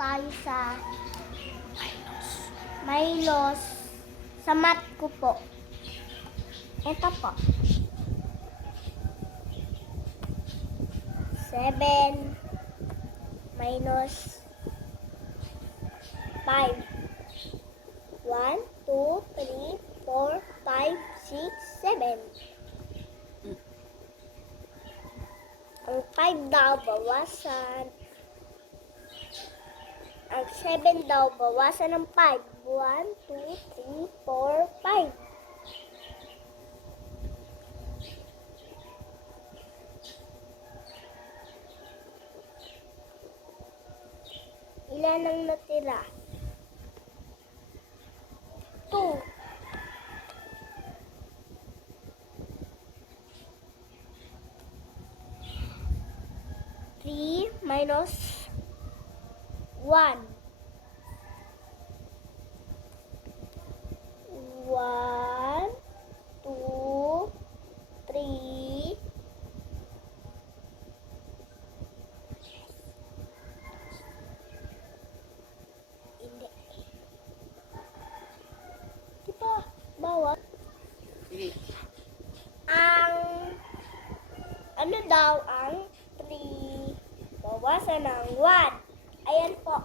tayo sa Milos. Sa mat ko po. Ito po. 7 minus 5. 1, 2, 3, 4, 5, 6, 7. Ang 5 daw bawasan. Ang 7 daw bawasan ng 5. 1, 2, 3, 4, 5. Ilan ang natira? 2. 3 minus 1. 1, 2, 3. Hindi. Diba? Bawat. Ang ano daw ang 3 bawasan ng 1. Ayan po.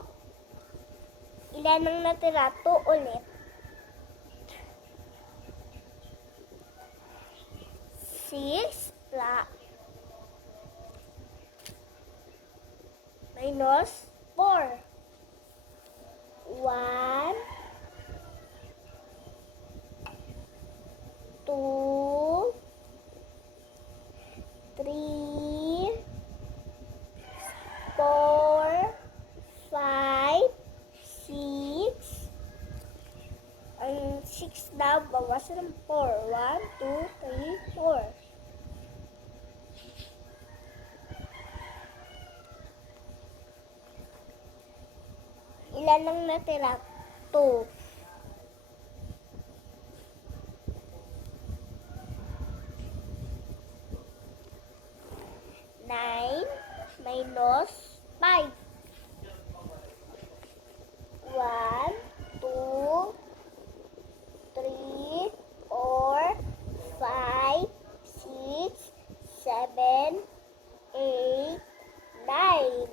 Ilan ang natira? 2 ulit. 6 minus 4. 1, 2, 3, 4, 5, 6. Ang 6 daw bawasan ng 4. 1, 2, 3, 4. Ilan ang natira? 2. 9 minus 5. 1, 2, 3, 4, 5, 6, 7, 8, 9.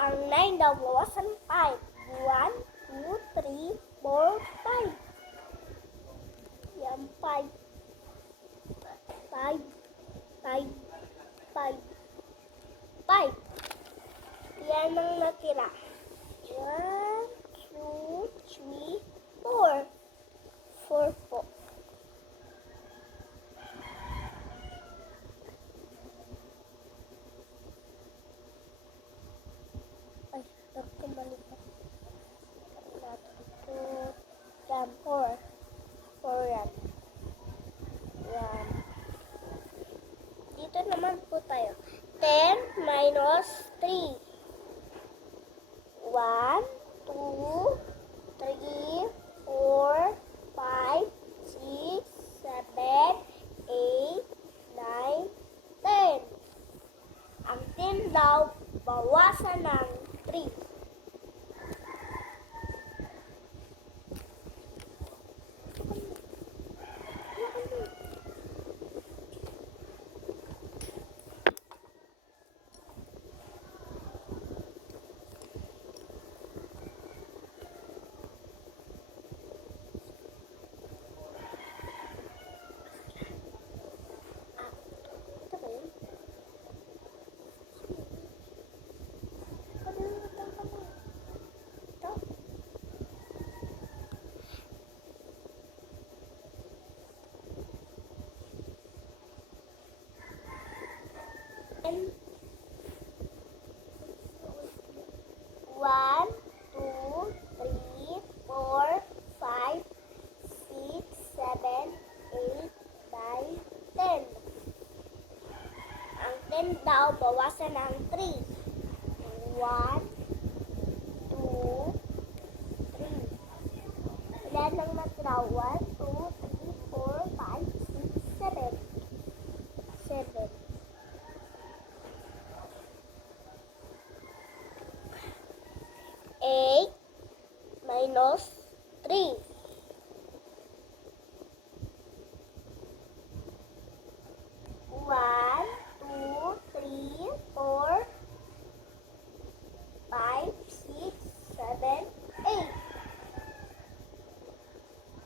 Ang 9 daw bawasan 5. 1, 2, 3, 4, 5. Yan, 5. 5, 5, 5, 5. Yan ang natira. 1, 2, 3, 4. 4 po. Ay, nagkumalik na. Ito, yan, 4. 4 yan. Yan. Dito naman po tayo. 10 minus 3. 1, 2, 3, 4, 5, 6, 7, 8, 9, 10. Ang 10 daw, bawasan ng 3. One, 2, 3, 4, 5, 6, 7, 8, 9, 10. Ang 10 daw, bawasan ng 3. 1, 2, 3. Ilan ang natira? 1, 2, 3, 4, 5, 6, 7. 7. minus 3. 1, 2, 3, 4, 5, 6, 7, 8.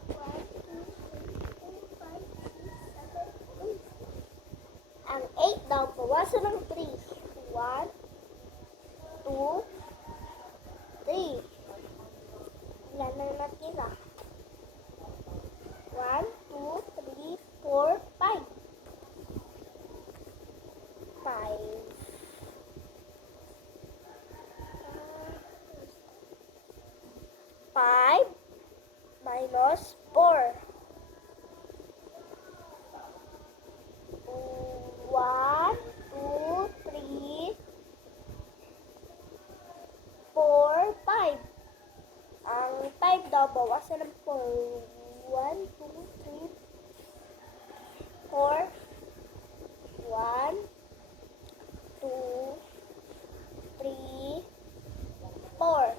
1, 2, 3, 4, 5, 6, 7, 8. Ang 8 daw, bawasan ng 3. 1, 2, 3. Ilan na natira? 1, 2, 3, 4, 5. 5 minus 4. 1, 2, 3, 4, 5. Ang 5 daw, bawasan ng 4. 1, 2, 3, 4. 1, 2, 3, 4.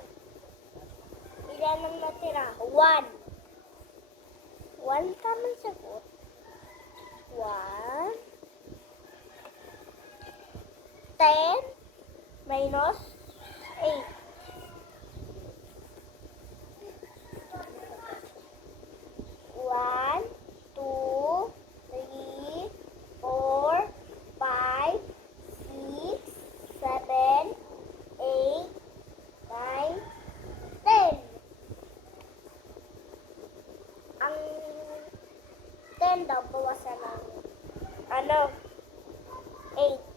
Ilan ang natira? 1. 1 tamang sagot. 1. 10 minus 8. 1, 2, 3, 4, 5, 6, 7, 8, 9, 10. Ang 10 daw, bawasan ng 8.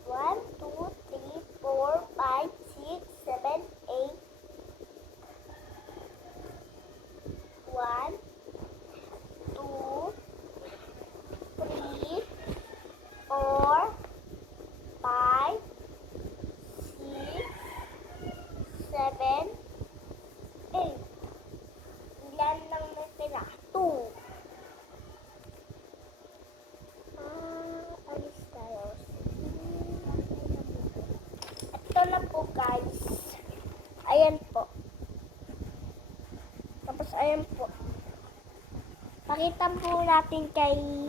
1, 2, 3, 4, 5, 6, 7, 8. 1, 2, 3, 4, 5, 6, 7, 8. Ilan lang natira? 2. Alis tayo. Ito na po guys. Ayan po. Tapos ayan po. Pakita po natin kay